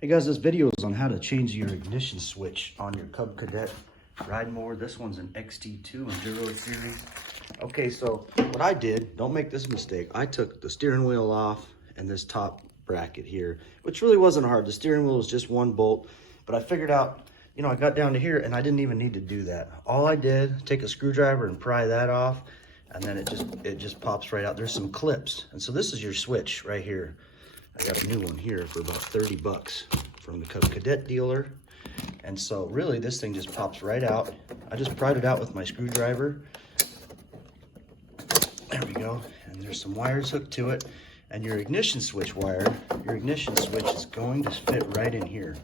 Hey guys, this video is on how to change your ignition switch on your Cub Cadet ride mower. This one's an XT2 Enduro series. Okay, so what I did, don't make this mistake. I took the steering wheel off and this top bracket here, which really wasn't hard. The steering wheel was just one bolt, but I figured out, you know, I got down to here and I didn't even need to do that. All I did, take a screwdriver and pry that off, and then it just pops right out. There's some clips, and so this is your switch right here. I got a new one here for about 30 bucks from the Cub Cadet dealer. And so really this thing just pops right out. I just pried it out with my screwdriver. There we go. And there's some wires hooked to it. And your ignition switch wire, your ignition switch is going to fit right in here.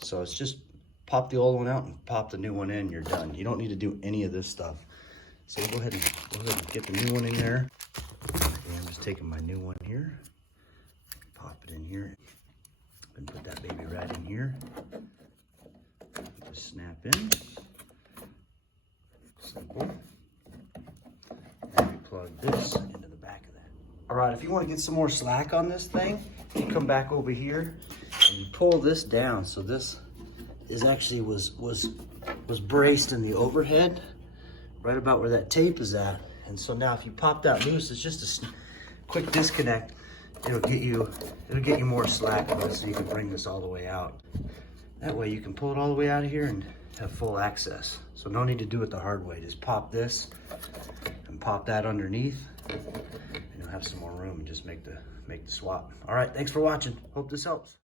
So it's just pop the old one out and pop the new one in, you're done. You don't need to do any of this stuff. So we'll go ahead and get the new one in there. And I'm just taking my new one here. Pop it in here and put that baby right in here. Just snap in. Simple. And we plug this into the back of that. All right, if you want to get some more slack on this thing, you come back over here and you pull this down. So this is actually was braced in the overhead, right about where that tape is at. And so now if you pop that loose, it's just a quick disconnect. It'll get you more slack on this, so you can bring this all the way out. That way you can pull it all the way out of here and have full access. So no need to do it the hard way. Just pop this and pop that underneath, and you'll have some more room and just make the swap. All right, thanks for watching. Hope this helps.